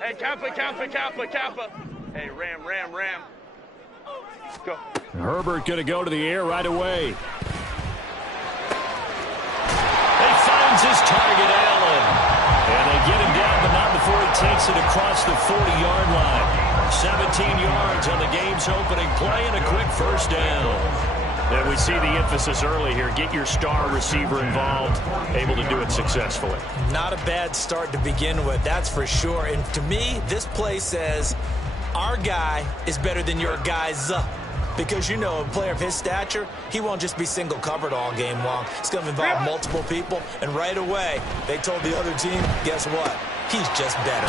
Hey, Kappa. Hey, Ram. Go. Herbert going to go to the air right away. He finds his target, Allen. And they get him down, but not before he takes it across the 40-yard line. 17 yards on the game's opening play and a quick first down. And we see the emphasis early here. Get your star receiver involved, able to do it successfully. Not a bad start to begin with, that's for sure. And to me, this play says our guy is better than your guy's. Because, you know, a player of his stature, he won't just be single covered all game long. It's going to involve multiple people. And right away, they told the other team, guess what? He's just better.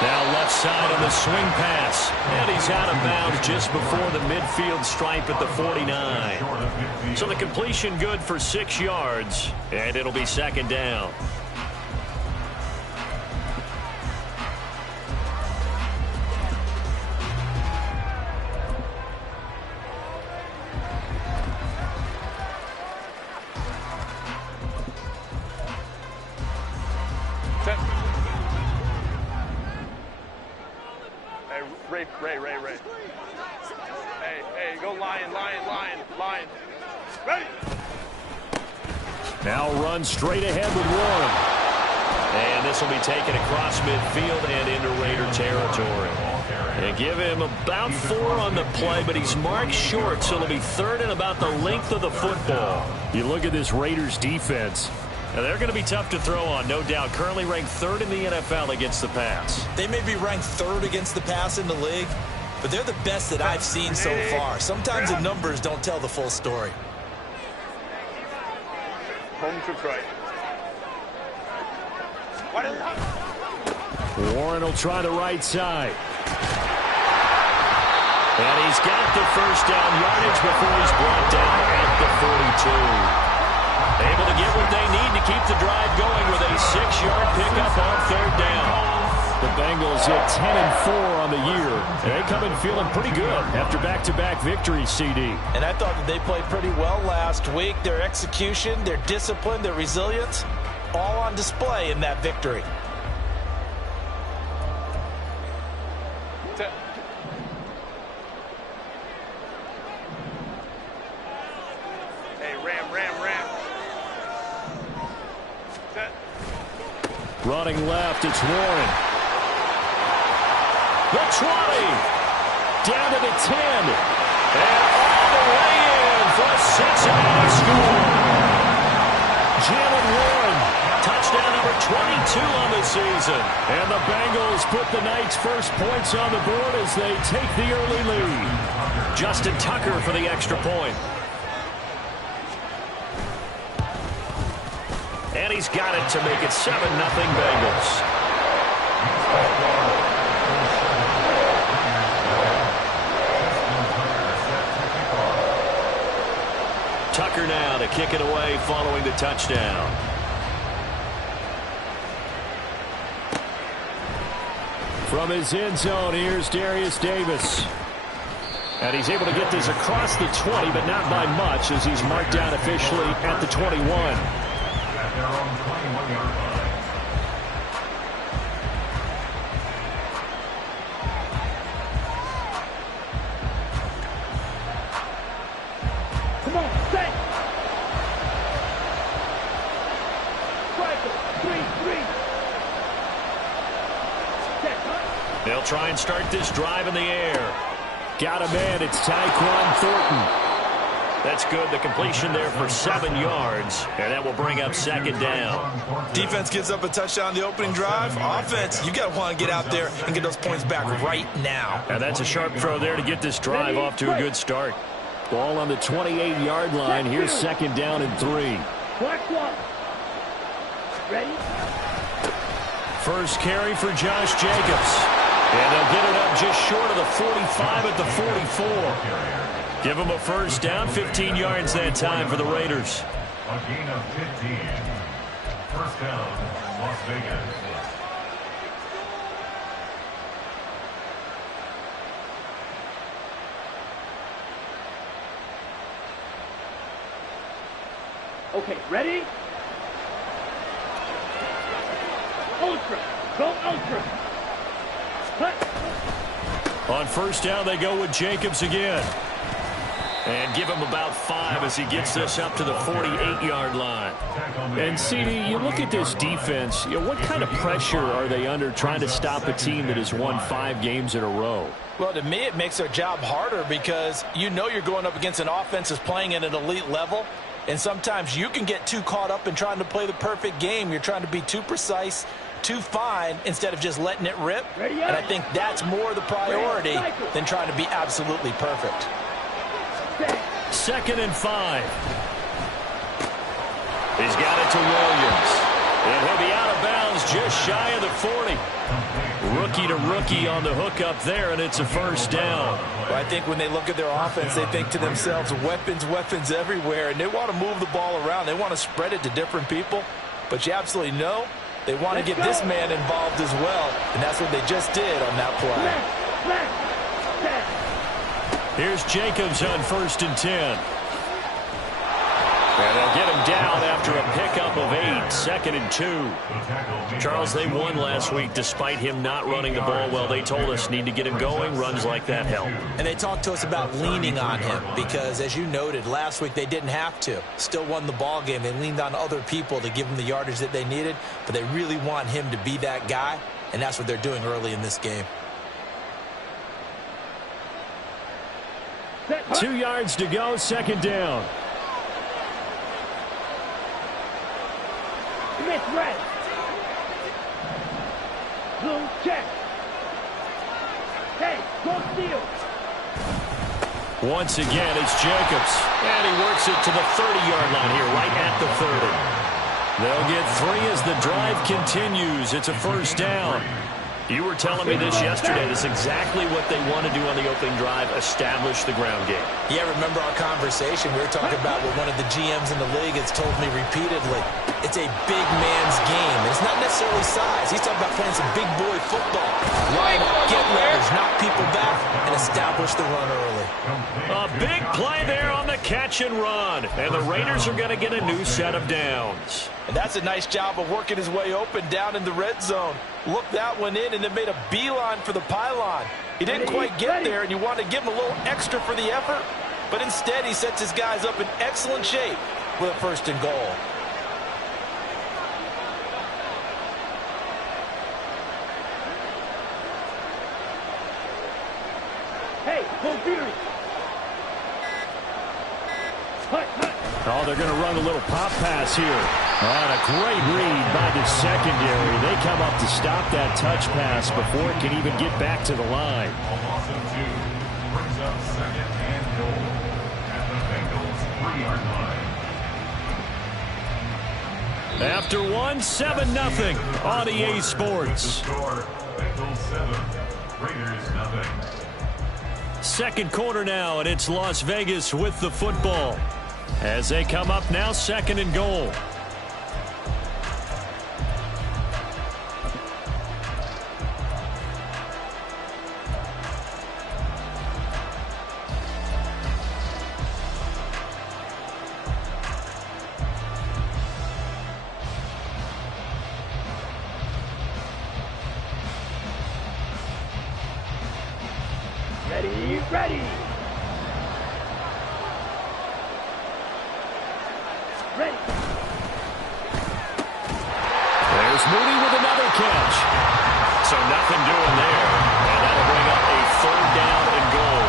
Now left side on the swing pass. And he's out of bounds just before the midfield stripe at the 49. So the completion good for 6 yards. And it'll be second down. Ray. Hey, go Lion. Ready? Now run straight ahead with Warren. And this will be taken across midfield and into Raider territory. And give him about 4 on the play, but he's marked short, so it'll be third and about the length of the football. You look at this Raiders defense. Now, they're going to be tough to throw on, no doubt. Currently ranked 3rd in the NFL against the pass. They may be ranked 3rd against the pass in the league, but they're the best that I've seen so far. Sometimes the numbers don't tell the full story. Home to try. Warren will try the right side. And he's got the first down yardage before he's brought down at the 42. Able to get what they need to keep the drive going with a 6-yard pickup on 3rd down. The Bengals hit 10-4 on the year. And they come in feeling pretty good after back-to-back victories, CD. And I thought that they played pretty well last week. Their execution, their discipline, their resilience, all on display in that victory. Hey, Ram. Running left, it's Warren. The 20. Down to the 10. And all the way in for a Cincinnati score. Jalen Warren, touchdown number 22 on the season. And the Bengals put the Knights' first points on the board as they take the early lead. Justin Tucker for the extra point. And he's got it to make it 7-0 Bengals. Tucker now to kick it away following the touchdown. From his end zone, here's Darius Davis. And he's able to get this across the 20, but not by much as he's marked down officially at the 21. Their own 21-yard line. Come on, set. Striker, 3-3. Set. They'll try and start this drive in the air. Got a man, it's Tyquan Thornton. That's good. The completion there for 7 yards, and that will bring up second down. Defense gives up a touchdown the opening drive. Offense, you got to want to get out there and get those points back right now. And that's a sharp throw there to get this drive off to a good start. Ball on the 28-yard line. Here's second down and 3. Ready? First carry for Josh Jacobs. And they'll get it up just short of the 45 at the 44. Give them a first down, 15 yards that time for the Raiders. A gain of 15. First down, Las Vegas. Okay, ready? Ultra. Go ultra. On first down, they go with Jacobs again. And give him about 5 as he gets this up to the 48-yard line. And, CD, you look at this defense, what kind of pressure are they under trying to stop a team that has won 5 games in a row? Well, to me, it makes their job harder because you know you're going up against an offense that's playing at an elite level. And sometimes you can get too caught up in trying to play the perfect game. You're trying to be too precise, too fine, instead of just letting it rip. And I think that's more the priority than trying to be absolutely perfect. 2nd and 5. He's got it to Williams. And he'll be out of bounds just shy of the 40. Rookie to rookie on the hook up there, and it's a first down. Well, I think when they look at their offense, they think to themselves, weapons, weapons everywhere, and they want to move the ball around. They want to spread it to different people. But you absolutely know they want to get this man involved as well, and that's what they just did on that play. Here's Jacobs on 1st and 10. And they'll get him down after a pickup of 8, 2nd and 2. Charles, they won last week despite him not running the ball well. They told us need to get him going. Runs like that help. And they talked to us about leaning on him because, as you noted, last week they didn't have to. Still won the ball game. They leaned on other people to give them the yardage that they needed, but they really want him to be that guy, and that's what they're doing early in this game. 2 yards to go, 2nd down. Smith red. Blue check. Hey, go steal. Once again, it's Jacobs. And he works it to the 30-yard line here, right at the 30. They'll get 3 as the drive continues. It's a first down. You were telling me this yesterday. This is exactly what they want to do on the opening drive, establish the ground game. Yeah, remember our conversation we were talking about with one of the GMs in the league has told me repeatedly, it's a big man's game. And it's not necessarily size. He's talking about playing some big boy football. Line up, get leverage, knock people back, and establish the run early. A big play there on the catch and run. And the Raiders are going to get a new set of downs. And that's a nice job of working his way open down in the red zone. Looked that one in and then made a beeline for the pylon. He didn't quite get there, and you want to give him a little extra for the effort. But instead, he sets his guys up in excellent shape with a 1st and goal. Hey, go Fury. Oh, they're going to run a little pop pass here. On a great read by the secondary. They come up to stop that touch pass before it can even get back to the line. A loss of 2 brings up 2nd and goal at the Bengals 3-yard line. After 1, 7-0 on EA Sports. Score, Bengals 7, Raiders 0. 2nd quarter now, and it's Las Vegas with the football. As they come up now, 2nd and goal. Ready, ready. Ready. There's Moody with another catch. So nothing doing there. And that'll bring up a 3rd down and goal.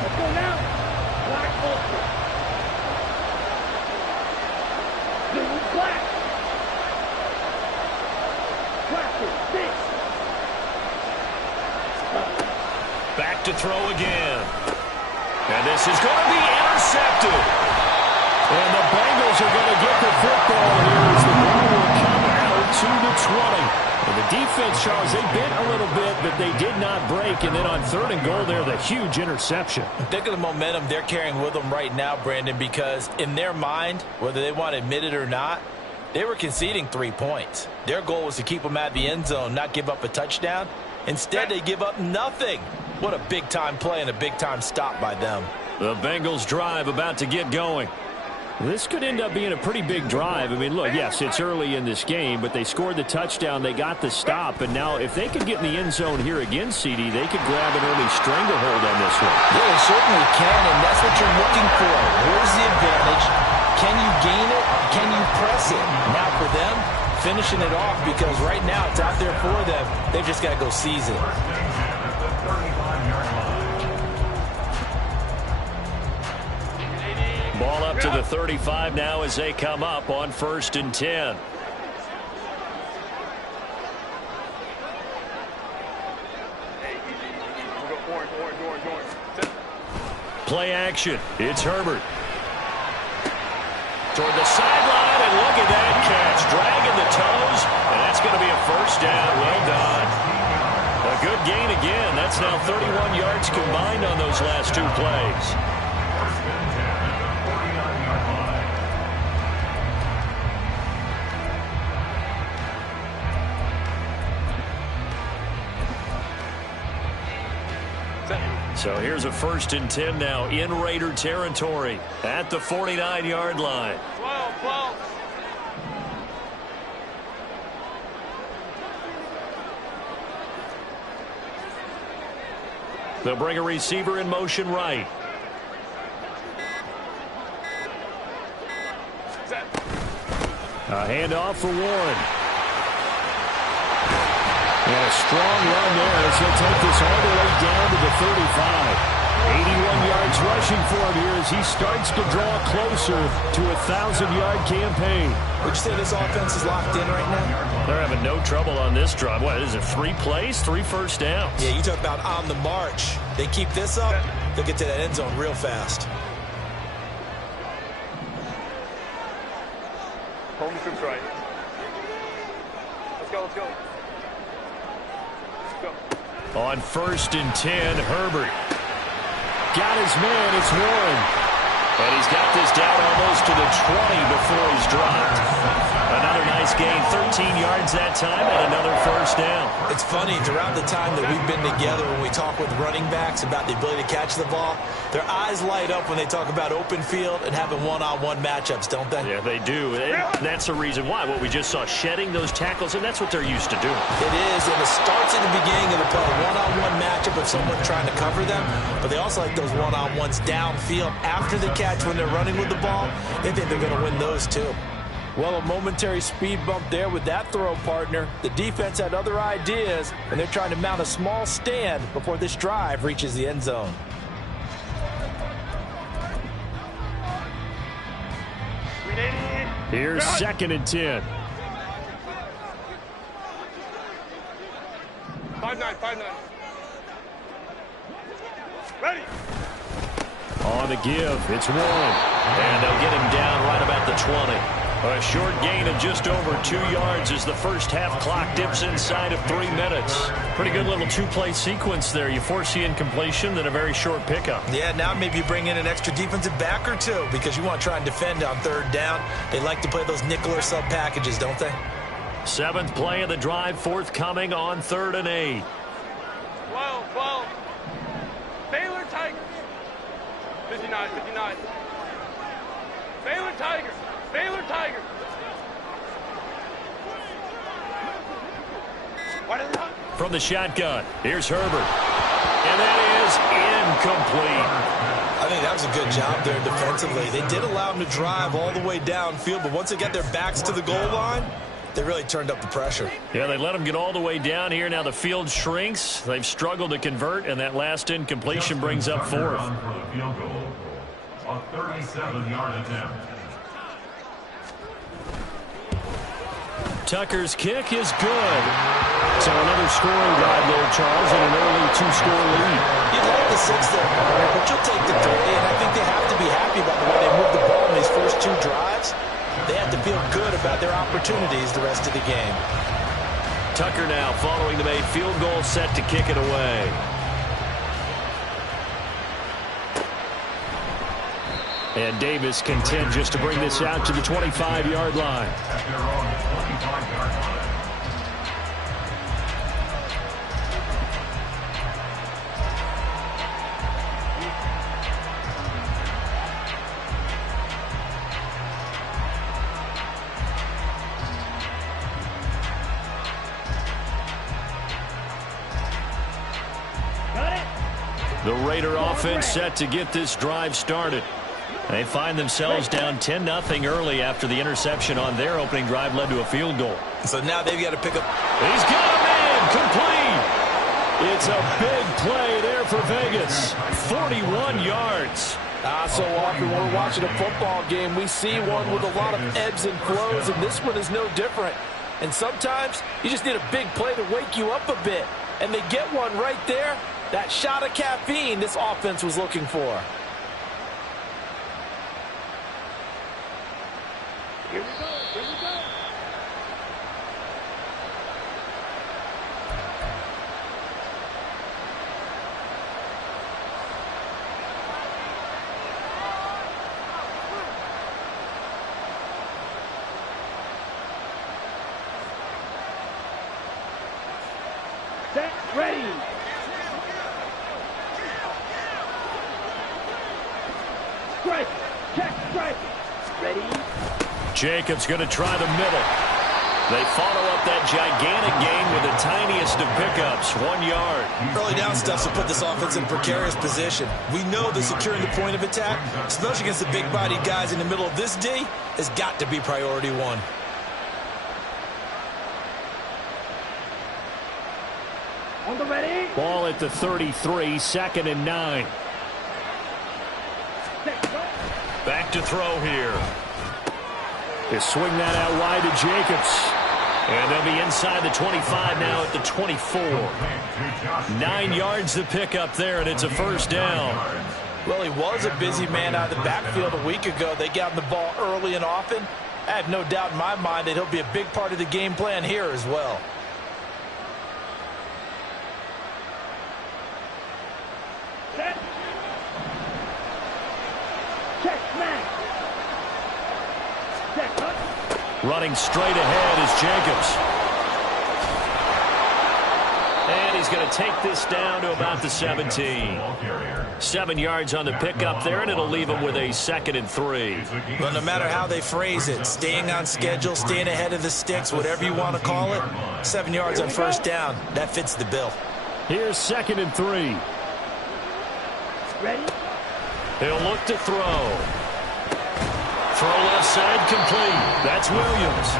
Let's go now. Black ultra. Blue black. Black 6. Back to throw again. And this is going to be intercepted. And the Bengals are going to get the football here as the ball will come out to the 20. And the defense, Charles, they bit a little bit, but they did not break. And then on 3rd and goal there, the huge interception. Think of the momentum they're carrying with them right now, Brandon, because in their mind, whether they want to admit it or not, They were conceding 3 points. Their goal was to keep them at the end zone, not give up a touchdown. Instead, they give up nothing. What a big-time play and a big-time stop by them. The Bengals drive about to get going. This could end up being a pretty big drive. I mean, look, yes, it's early in this game, but they scored the touchdown. They got the stop. And now if they could get in the end zone here again, CD, they could grab an early stranglehold on this one. Yeah, they certainly can, and that's what you're looking for. Where's the advantage? Can you gain it? Can you press it? Now for them, finishing it off, because right now it's out there for them. They've just got to go seize it. Ball up to the 35 now as they come up on 1st and 10. Play action. It's Herbert. Toward the sideline, and look at that catch. Dragging the toes, and that's going to be a 1st down. Well done. A good gain again. That's now 31 yards combined on those last 2 plays. So here's a 1st and 10 now in Raider territory at the 49-yard line. They'll bring a receiver in motion right. A handoff for Warren. And a strong run there as he'll take this all the way down to the 35. 81 yards rushing for him here as he starts to draw closer to a 1,000-yard campaign. Would you say this offense is locked in right now? They're having no trouble on this drive. What is it, 3 plays, 3 first downs? Yeah, you talk about on the march. They keep this up, they'll get to that end zone real fast. Home troops right. Let's go, let's go. On 1st and 10, Herbert. Got his man, it's Warren. And he's got this down almost to the 20 before he's dropped. Another nice gain, 13 yards that time, and another 1st down. It's funny, throughout the time that we've been together, when we talk with running backs about the ability to catch the ball, their eyes light up when they talk about open field and having one-on-one matchups, don't they? Yeah, they do. And that's the reason why. What we just saw, shedding those tackles, and that's what they're used to doing. It is, and it starts at the beginning of the play, one-on-one matchup of someone trying to cover them, but they also like those one-on-ones downfield after the catch when they're running with the ball. They think they're going to win those too. Well, a momentary speed bump there with that throw, partner. The defense had other ideas, and they're trying to mount a small stand before this drive reaches the end zone. Here's 2nd and 10. 5-9. Ready. On the give, it's Warren. And they'll get him down right about the 20. A short gain of just over 2 yards as the first half clock dips inside of 3 minutes. Pretty good little 2-play sequence there. You force the incompletion, then a very short pickup. Yeah, now maybe you bring in an extra defensive back or two because you want to try and defend on 3rd down. They like to play those nickel or sub packages, don't they? 7th play of the drive, forthcoming on 3rd and 8. 12. Baylor Tigers. 59. Baylor Tigers. From the shotgun, here's Herbert. And that is incomplete. I think that was a good job there defensively. They did allow them to drive all the way downfield, but once they got their backs to the goal line, they really turned up the pressure. Yeah, they let them get all the way down here. Now the field shrinks. They've struggled to convert, and that last incompletion brings up 4th. A 37-yard attempt. Tucker's kick is good. So another scoring drive there, Charles, and an early 2-score lead. You'd like the 6 there, partner, but you'll take the 3, and I think they have to be happy about the way they moved the ball in these first 2 drives. They have to feel good about their opportunities the rest of the game. Tucker now following the made field goal, set to kick it away. And Davis content just to bring this out to the 25-yard line. At their own 25-yard line. The Raider offense set to get this drive started. They find themselves down 10-0 early after the interception on their opening drive led to a field goal. So now they've got to pick up. He's got a man complete. It's a big play there for Vegas. 41 yards. So often when we're watching a football game, we see one with a lot of ebbs and flows, and this one is no different. And sometimes you just need a big play to wake you up a bit. And they get one right there. That shot of caffeine this offense was looking for. Here we go. Here we go. Set, ready. Strike, check, strike. Ready. Jacobs going to try the middle. They follow up that gigantic gain with the tiniest of pickups, 1 yard. Early down stuff to put this offense in a precarious position. We know that securing the point of attack, especially against the big-bodied guys in the middle of this D, has got to be priority one. On the ready. Ball at the 33, 2nd and 9. Back to throw here. They swing that out wide to Jacobs. And they'll be inside the 25 now at the 24. 9 yards to pick up there, and it's a first down. Well, he was a busy man out of the backfield a week ago. They got him the ball early and often. I have no doubt in my mind that he'll be a big part of the game plan here as well. Set. Check, smash. Check, cut. Running straight ahead is Jacobs. And he's going to take this down to about the 17. 7 yards on the pickup there, and it'll leave him with a 2nd and 3. But no matter how they phrase it, staying on schedule, staying ahead of the sticks, whatever you want to call it, 7 yards on first down, that fits the bill. Here's 2nd and 3. Ready. He'll look to throw. Throw left side complete. That's Williams.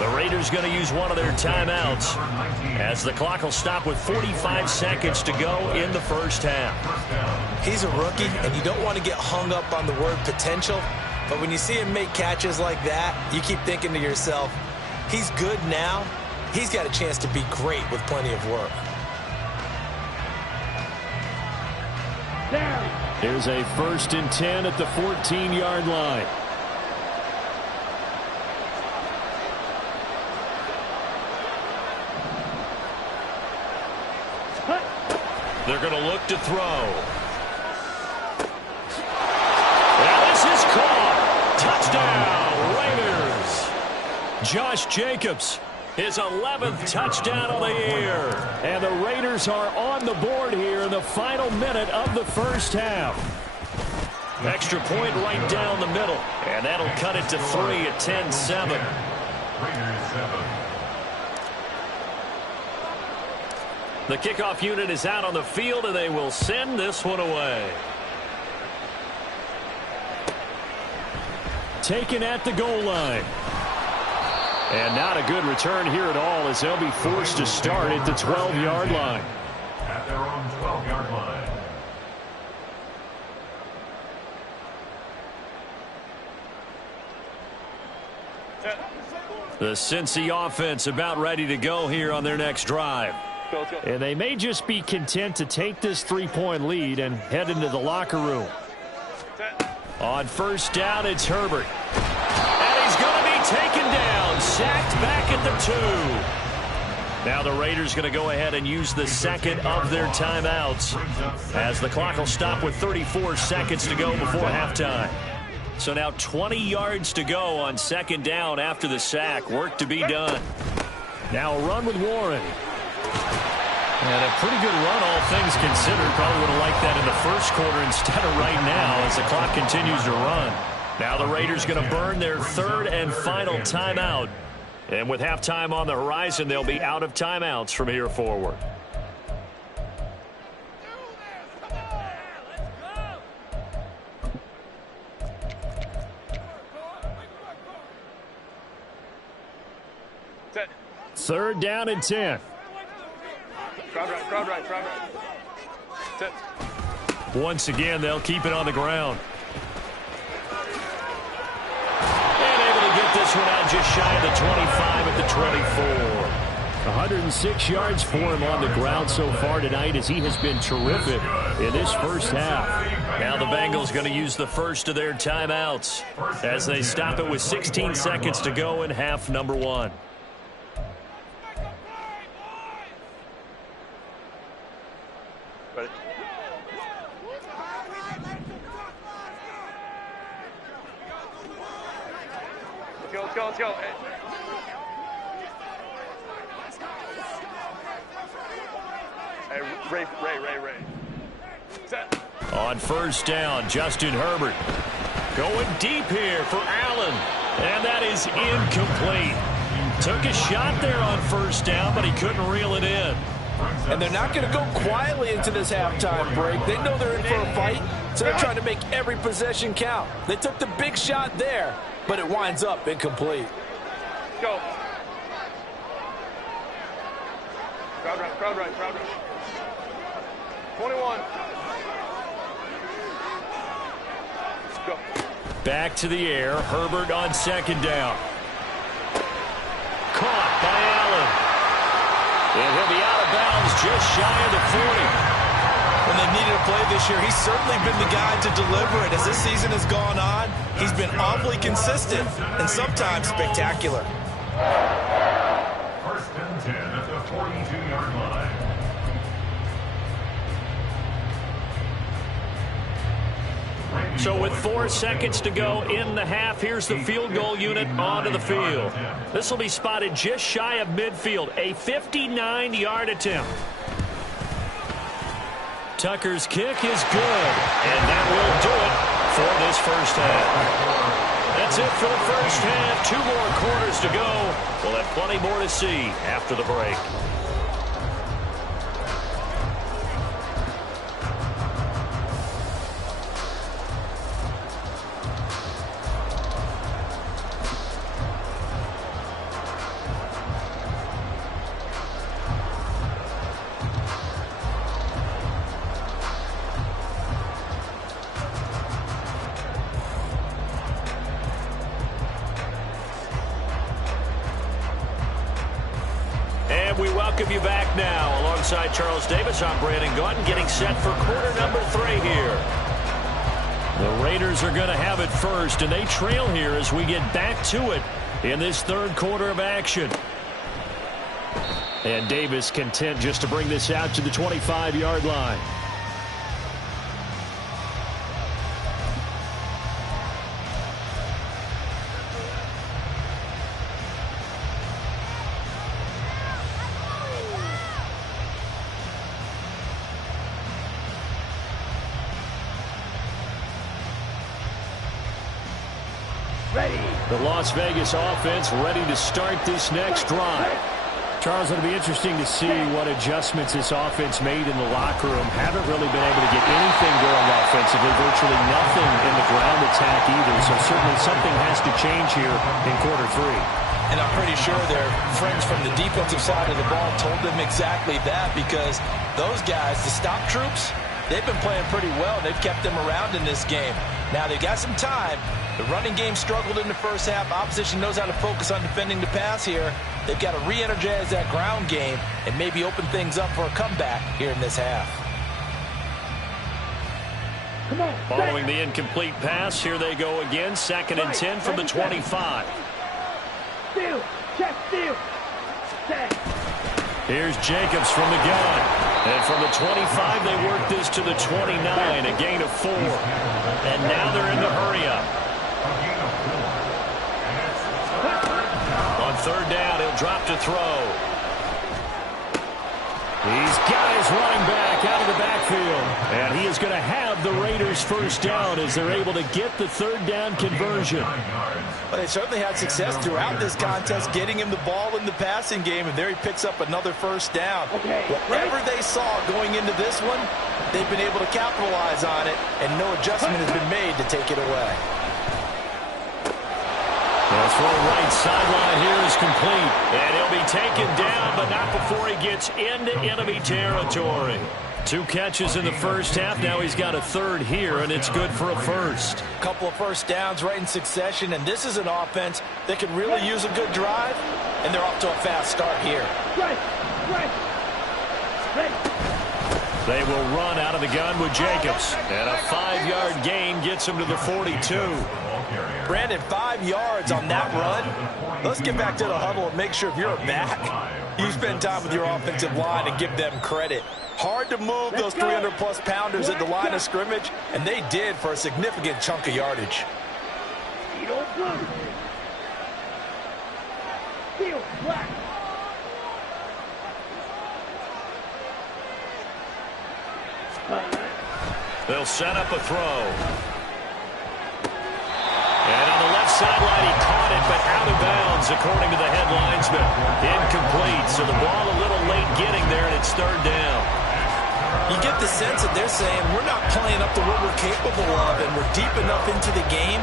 The Raiders going to use one of their timeouts as the clock will stop with 45 seconds to go in the first half. He's a rookie, and you don't want to get hung up on the word potential, but when you see him make catches like that, you keep thinking to yourself, he's good now. He's got a chance to be great with plenty of work. Down. Here's a 1st and 10 at the 14-yard line. They're going to look to throw. Now this is caught. Touchdown, Raiders. Josh Jacobs, his 11th touchdown of the year. And the Raiders are on the board here in the final minute of the first half. Extra point right down the middle. And that'll cut it to 3 at 10-7. Raiders 7. The kickoff unit is out on the field, and they will send this one away. Taken at the goal line. And not a good return here at all as they'll be forced to start at the 12-yard line. At their own 12-yard line. The Cincy offense about ready to go here on their next drive. And they may just be content to take this 3-point lead and head into the locker room. On first down, it's Herbert. And he's going to be taken down, sacked back at the 2. Now the Raiders going to go ahead and use the second of their timeouts as the clock will stop with 34 seconds to go before halftime. So now 20 yards to go on second down after the sack. Work to be done. Now a run with Warren. And a pretty good run, all things considered. Probably would have liked that in the first quarter instead of right now as the clock continues to run. Now the Raiders going to burn their third and final timeout. And with halftime on the horizon, they'll be out of timeouts from here forward. Third down and 10. Crowd right. Set. Once again, they'll keep it on the ground. And able to get this one out just shy of the 25 at the 24. 106 yards for him on the ground so far tonight as he has been terrific in this first half. Now the Bengals going to use the first of their timeouts as they stop it with 16 seconds to go in half number one. Ready? Let's go. Hey. Hey, Ray. Set. On first down, Justin Herbert going deep here for Allen. And that is incomplete. Took a shot there on first down, but he couldn't reel it in. And they're not going to go quietly into this halftime break. They know they're in for a fight, so they're trying to make every possession count. They took the big shot there, but it winds up incomplete. Go. Crowd right. 21. Go. Back to the air. Herbert on second down. Caught by Allen. And he'll be out of bounds just shy of the 40. When they needed a play this year, he's certainly been the guy to deliver it. As this season has gone on, he's been awfully consistent and sometimes spectacular. First and 10 at the 42-yard line. So with 4 seconds to go in the half, here's the field goal unit onto the field. This will be spotted just shy of midfield, a 59-yard attempt. Tucker's kick is good, and that will do it for this first half. That's it for the first half. 2 more quarters to go. We'll have plenty more to see after the break. We welcome you back now. Alongside Charles Davis, I'm Brandon Gaudin, getting set for quarter number 3 here. The Raiders are going to have it first, and they trail here as we get back to it in this third quarter of action. And Davis content just to bring this out to the 25-yard line. The Las Vegas offense ready to start this next drive. Charles, it'll be interesting to see what adjustments this offense made in the locker room. Haven't really been able to get anything going offensively, virtually nothing in the ground attack either. So certainly something has to change here in quarter 3. And I'm pretty sure their friends from the defensive side of the ball told them exactly that, because those guys, the stop troops, they've been playing pretty well. They've kept them around in this game. Now they've got some time. The running game struggled in the first half. Opposition knows how to focus on defending the pass here. They've got to re-energize that ground game and maybe open things up for a comeback here in this half. Following the incomplete pass, here they go again. 2nd and 10 from the 25. Steal. Check. Steal. Set. Here's Jacobs from the gun. And from the 25, they work this to the 29, a gain of 4. And now they're in the hurry-up. gain of 4. And it's On third down, he'll drop to throw. He's got his running back out of the backfield. And he is going to have the Raiders first down as they're able to get the third down conversion. Well, they certainly had success throughout this contest getting him the ball in the passing game, and there he picks up another first down. Whatever they saw going into this one, they've been able to capitalize on it, and no adjustment has been made to take it away. The throw right sideline here is complete. And he'll be taken down, but not before he gets into enemy territory. 2 catches in the first half. Now he's got a third here, and it's good for a first. A couple of first downs right in succession, and this is an offense that could really use a good drive, and they're off to a fast start here. They will run out of the gun with Jacobs. And a 5-yard gain gets him to the 42. Brandon, 5 yards on that run. Let's get back to the huddle and make sure if you're a back, you spend time with your offensive line and give them credit. Hard to move those 300-plus pounders at the line of scrimmage, and they did for a significant chunk of yardage. They'll set up a throw. And on the left sideline, he caught it, but out of bounds, according to the head linesman. Incomplete, so the ball a little late getting there, and it's third down. You get the sense that they're saying we're not playing up to what we're capable of, and we're deep enough into the game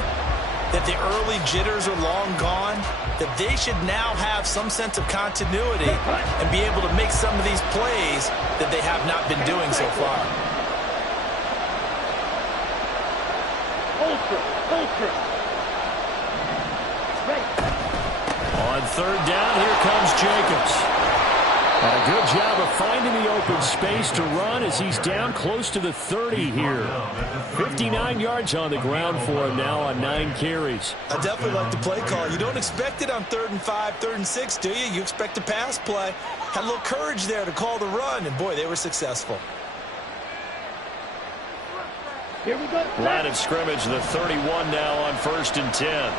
that the early jitters are long gone, that they should now have some sense of continuity and be able to make some of these plays that they have not been doing so far. On third down, here comes Jacobs. And a good job of finding the open space to run as he's down close to the 30 here. 59 yards on the ground for him now on 9 carries. I definitely like the play call. You don't expect it on 3rd and 5, 3rd and 6, do you? You expect a pass play. Had a little courage there to call the run, and boy, they were successful. Here we go. Line of scrimmage, the 31 now on 1st and 10.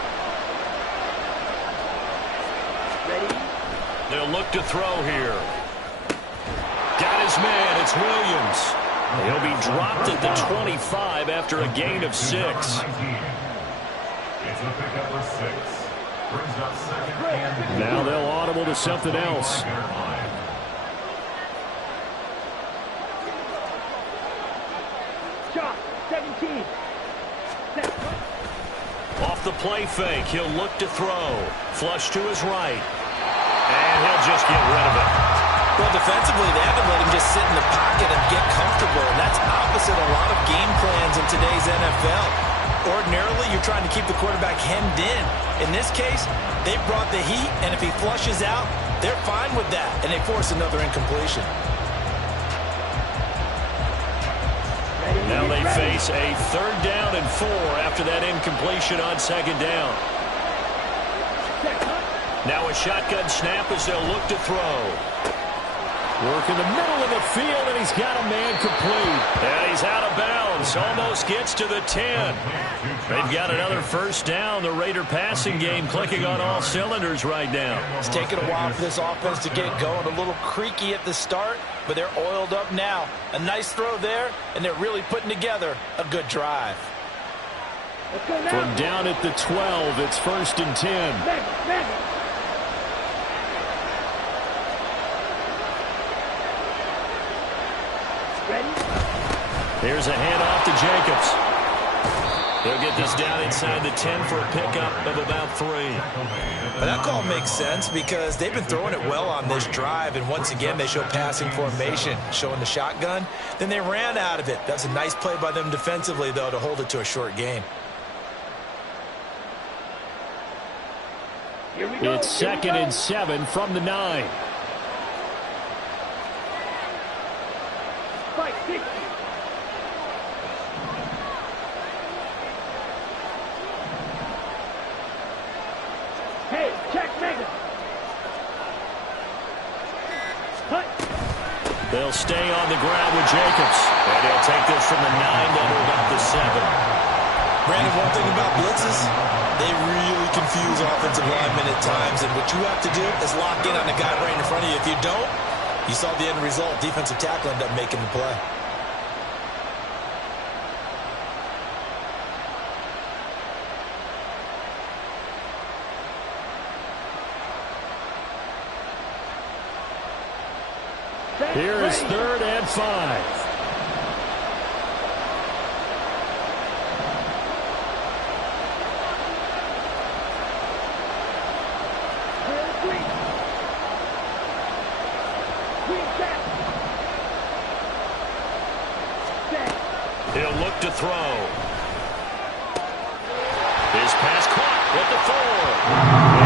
They'll look to throw here. Got his man. It's Williams. He'll be dropped at the 25 after a gain of 6. It's a pickup of 6. Brings up 2nd and Now they'll audible to something else. Shot, 17. Off the play fake, he'll look to throw. Flush to his right. And he'll just get rid of it. Well, defensively, they haven't let him just sit in the pocket and get comfortable. And that's opposite a lot of game plans in today's NFL. Ordinarily, you're trying to keep the quarterback hemmed in. In this case, they brought the heat, and if he flushes out, they're fine with that, and they force another incompletion. Now they face a 3rd down and 4 after that incompletion on 2nd down. Now a shotgun snap as they'll look to throw. Work in the middle of the field, and he's got a man complete. And he's out of bounds. Almost gets to the 10. They've got another first down. The Raider passing game clicking on all cylinders right now. It's taken a while for this offense to get going. A little creaky at the start, but they're oiled up now. A nice throw there, and they're really putting together a good drive. From down at the 12, it's 1st and 10. Here's a handoff to Jacobs. They'll get this down inside the 10 for a pickup of about 3. But that call makes sense because they've been throwing it well on this drive, and once again they show passing formation, showing the shotgun. Then they ran out of it. That's a nice play by them defensively, though, to hold it to a short gain. It's 2nd and 7 from the 9. Fight, 60. Hey, check Mega. Cut. They'll stay on the ground with Jacobs. And he'll take this from the 9 down to about the 7. Brandon, one thing about blitzes, they really confuse offensive linemen at times, and what you have to do is lock in on the guy right in front of you. If you don't, you saw the end result. Defensive tackle ended up making the play. Here is 3rd and 5. He'll look to throw. His pass caught at the 4.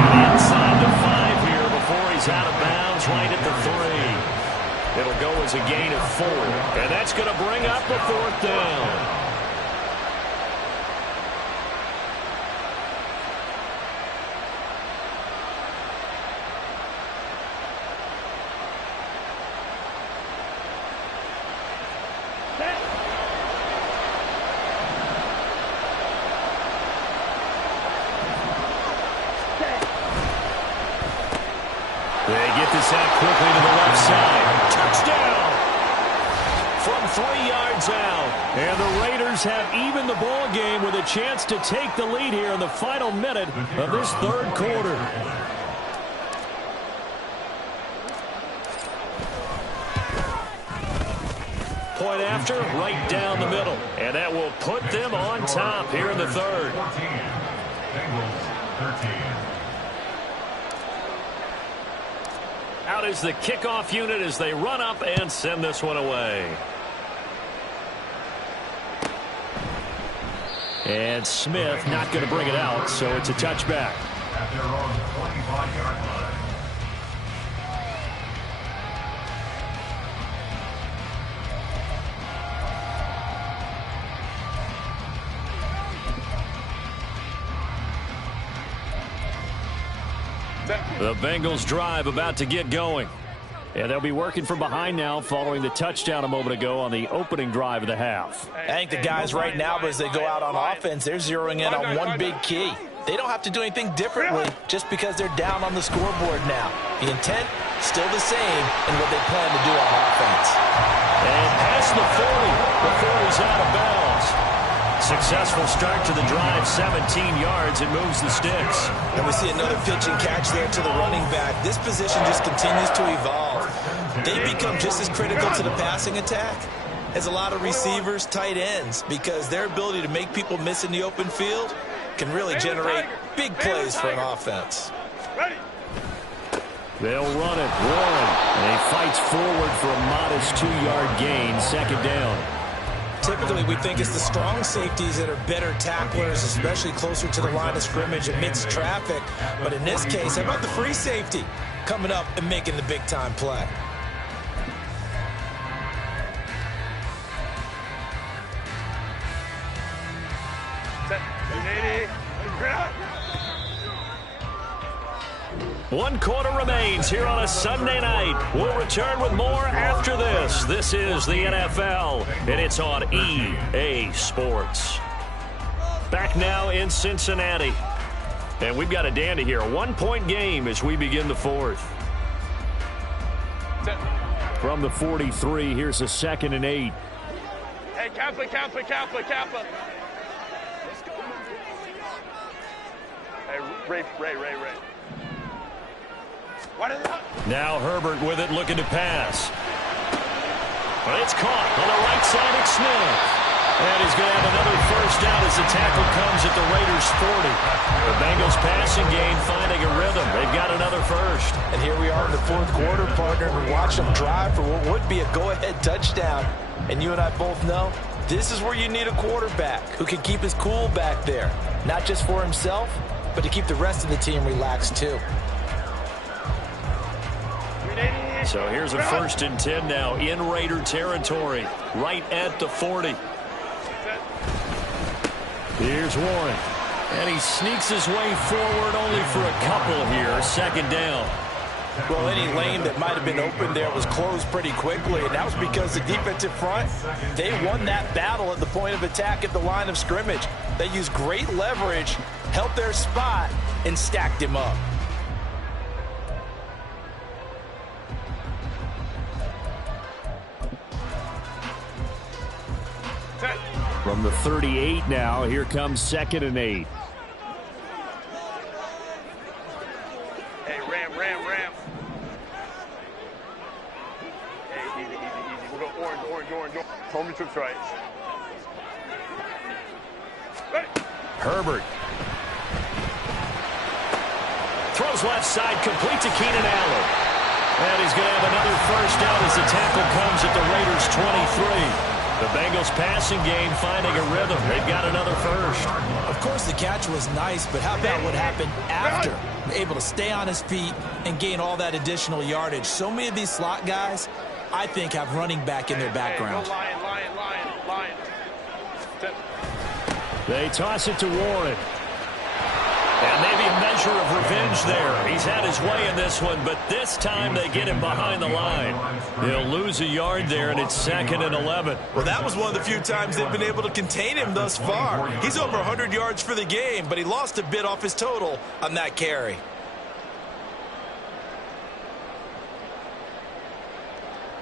And inside the 5 here before he's out of bounds right at the 3. It'll go as a gain of 4. And that's going to bring up the 4th down. They get this out quickly to the left side. Touchdown! From 3 yards out. And the Raiders have evened the ball game with a chance to take the lead here in the final minute of this 3rd quarter. Point after, right down the middle. And that will put them on top here in the 3rd. 14. Bengals 13. Out is the kickoff unit as they run up and send this one away. And Smith not going to bring it out, so it's a touchback. At their own 25-yard line. The Bengals drive about to get going. And they'll be working from behind now following the touchdown a moment ago on the opening drive of the half. I think the guys right now, as they go out on offense, they're zeroing in on one big key. They don't have to do anything differently just because they're down on the scoreboard now. The intent, still the same in what they plan to do on offense. And past the 40 before he's out of bounds. Successful start to the drive, 17 yards, and moves the sticks. And we see another pitch and catch there to the running back. This position just continues to evolve. They become just as critical to the passing attack as a lot of receivers, tight ends, because their ability to make people miss in the open field can really generate big plays for an offense. They'll run it, Warren. And he fights forward for a modest 2-yard gain, 2nd down. Typically, we think it's the strong safeties that are better tacklers, especially closer to the line of scrimmage amidst traffic. But in this case, how about the free safety coming up and making the big-time play? One quarter remains here on a Sunday night. We'll return with more after this. This is the NFL, and it's on EA Sports. Back now in Cincinnati. And we've got a dandy here. A 1-point game as we begin the 4th. From the 43, here's a 2nd and 8. Hey, Kappa. Hey, Ray. Now Herbert with it, looking to pass. But it's caught on the right side of Smith. And he's going to have another first down as the tackle comes at the Raiders' 40. The Bengals passing game finding a rhythm. They've got another first. And here we are in the 4th quarter, partner, and we watch them drive for what would be a go-ahead touchdown. And you and I both know this is where you need a quarterback who can keep his cool back there. Not just for himself, but to keep the rest of the team relaxed too. So here's a 1st and 10 now in Raider territory, right at the 40. Here's Warren. And he sneaks his way forward only for a couple here. 2nd down. Well, any lane that might have been open there was closed pretty quickly, and that was because the defensive front, they won that battle at the point of attack at the line of scrimmage. They used great leverage, held their spot, and stacked him up. From the 38 now, here comes 2nd and 8. Hey, ram. Hey, easy. We're going orange. Hold me trips right. Ready. Herbert. Throws left side, complete to Keenan Allen. And he's going to have another first down as the tackle comes at the Raiders' 23. The Bengals passing game finding a rhythm. They've got another first. Of course, the catch was nice, but how about what happened after? Able to stay on his feet and gain all that additional yardage. So many of these slot guys, I think, have running back in their background. Hey, go lion. They toss it to Warren. And maybe a measure of revenge there. He's had his way in this one, but this time they get him behind the line. They'll lose a yard there, and it's 2nd and 11. Well, that was one of the few times they've been able to contain him thus far. He's over 100 yards for the game, but he lost a bit off his total on that carry.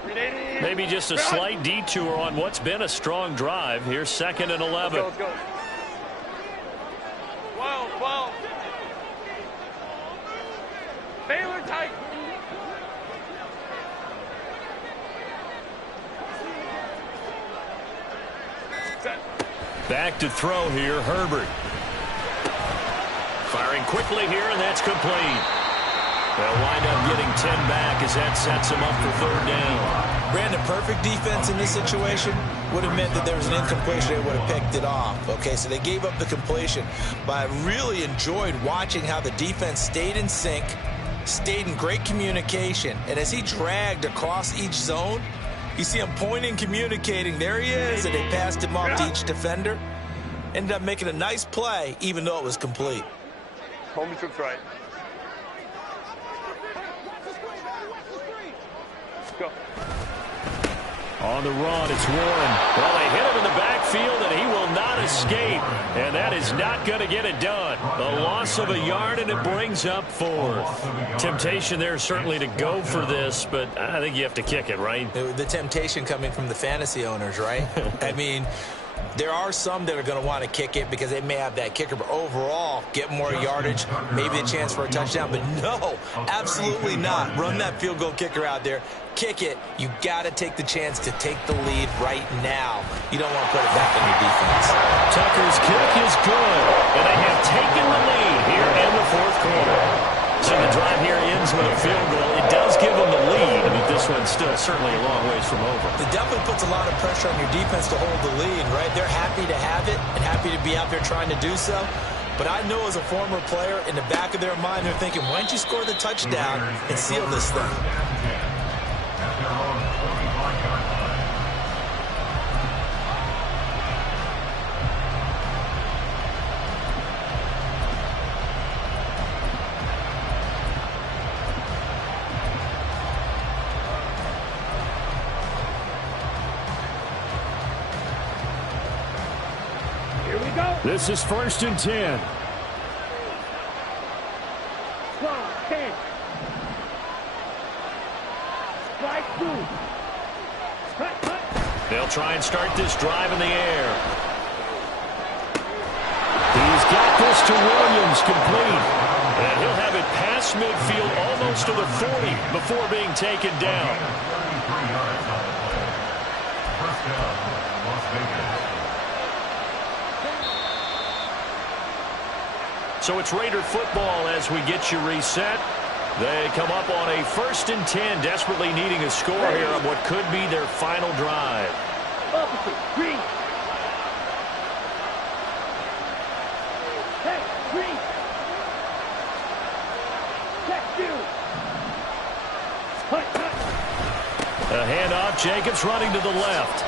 Maybe just a slight detour on what's been a strong drive. Here's 2nd and 11. Let's go. 12. Baylor tight. Set. Back to throw here, Herbert. Firing quickly here, and that's complete. They'll wind up getting 10 back as that sets them up for 3rd down. Brandon, perfect defense in this situation would have meant that there was an incompletion. They would have picked it off. Okay, so they gave up the completion. But I really enjoyed watching how the defense stayed in sync, stayed in great communication. And as he dragged across each zone, you see him pointing, communicating. There he is, and they passed him off to each defender. Ended up making a nice play, even though it was complete. Hold me trips right. Go. On the run, it's Warren. Well, they hit him in the backfield, and he will not escape. And that is not going to get it done. A loss of a yard, and it brings up 4th. Temptation there certainly to go for this, but I think you have to kick it, right? The temptation coming from the fantasy owners, right? I mean, there are some that are going to want to kick it because they may have that kicker, but overall, get more yardage, maybe a chance for a touchdown. But no, absolutely not. Run that field goal kicker out there. Kick it. You got to take the chance to take the lead right now. You don't want to put it back on your defense. Tucker's kick is good, and they have taken the lead here in the 4th quarter. So the drive here ends with a field goal. It does give them the lead, but this one's still certainly a long ways from over. It definitely puts a lot of pressure on your defense to hold the lead, right? They're happy to have it and happy to be out there trying to do so. But I know as a former player, in the back of their mind, they're thinking, why don't you score the touchdown and seal this thing? This is 1st and 10. 12, 10. Strike 2. Cut. They'll try and start this drive in the air. He's got this to Williams, complete. And he'll have it past midfield almost to the 40 before being taken down. First down, Las Vegas. So it's Raider football as we get you reset. They come up on a 1st and 10, desperately needing a score here on what could be their final drive. Opposite. Green. Hey, green. Check 2. Cut. A handoff, Jacobs running to the left.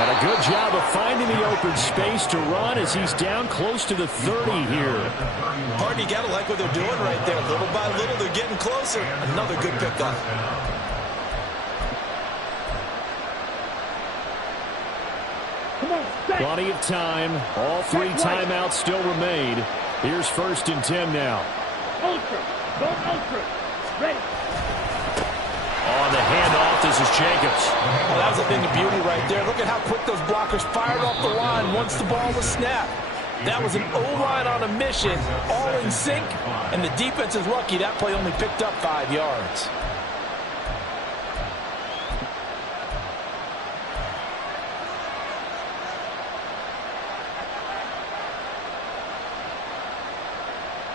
And a good job of finding the open space to run as he's down close to the 30 here. Hardy, you got to like what they're doing right there. Little by little, they're getting closer. Another good pickup. Plenty of time. All 3 timeouts still remain. Here's 1st and 10 now. Ultra. Go ultra. Ready. On the handoff, this is Jacobs. Well, that was a thing of beauty right there. Look at how quick those blockers fired off the line once the ball was snapped. That was an O-line on a mission, all in sync, and the defense is lucky that play only picked up 5 yards.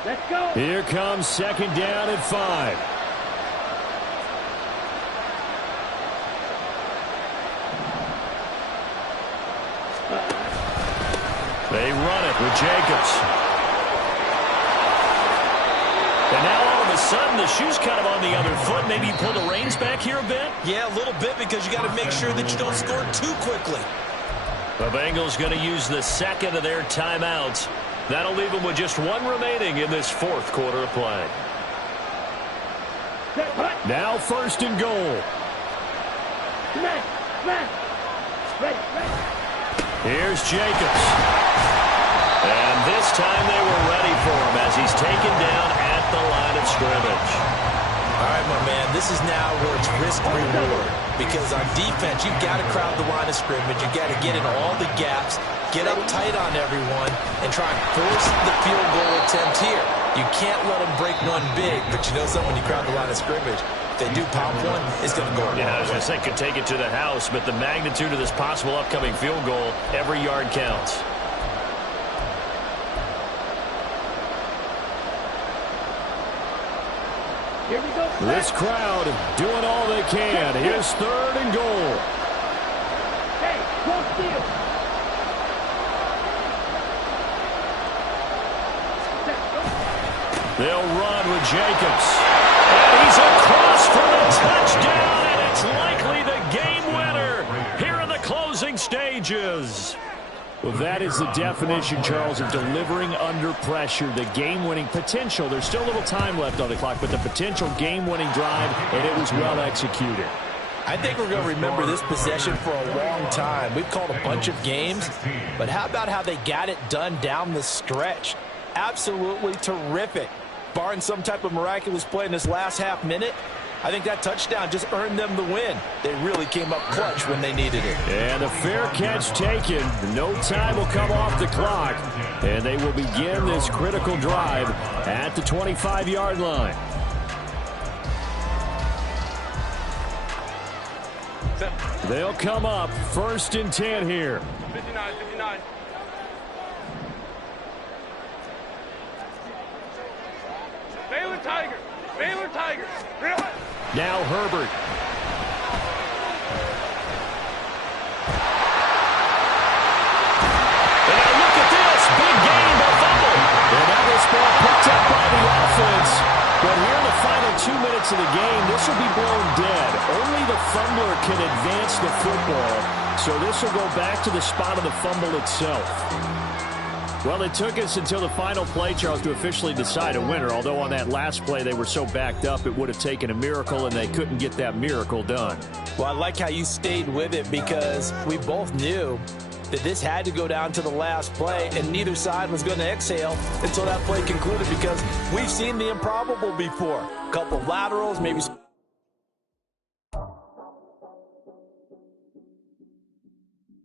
Let's go. Here comes 2nd down and 5. They run it with Jacobs. And now all of a sudden the shoe's kind of on the other foot. Maybe you pull the reins back here a bit? Yeah, a little bit because you got to make sure that you don't score too quickly. The Bengals going to use the 2nd of their timeouts. That'll leave them with just 1 remaining in this 4th quarter of play. Now 1st and goal. Here's Jacobs. And this time they were ready for him as he's taken down at the line of scrimmage. All right, my man, this is now where it's risk-reward. Because on defense, you've got to crowd the line of scrimmage. You've got to get in all the gaps, get up tight on everyone, and try and force the field goal attempt here. You can't let them break one big, but you know something, when you crowd the line of scrimmage, if they do pop one, it's going to go. Yeah, I was going to say, could take it to the house, but the magnitude of this possible upcoming field goal, every yard counts. Here we go. This crowd doing all they can. Here's 3rd and goal. Hey, go steal. They'll run with Jacobs. And he's across for the touchdown, and it's likely the game winner here in the closing stages. Well, that is the definition, Charles, of delivering under pressure. The game-winning potential. There's still a little time left on the clock, but the potential game-winning drive, and it was well executed. I think we're going to remember this possession for a long time. We've called a bunch of games, but how about how they got it done down the stretch? Absolutely terrific. Barring some type of miraculous play in this last half minute, I think that touchdown just earned them the win. They really came up clutch when they needed it. And a fair catch taken. No time will come off the clock, and they will begin this critical drive at the 25-yard line. They'll come up 1st and 10 here. 59. Baylor Tigers. Now Herbert. And now look at this. Big gain, but fumble. And now this ball picked up by the offense. But here in the final 2 minutes of the game, this will be blown dead. Only the fumbler can advance the football. So this will go back to the spot of the fumble itself. Well, it took us until the final play, Charles, to officially decide a winner. Although on that last play they were so backed up, it would have taken a miracle, and they couldn't get that miracle done. Well, I like how you stayed with it because we both knew that this had to go down to the last play, and neither side was going to exhale until that play concluded because we've seen the improbable before. A couple of laterals, maybe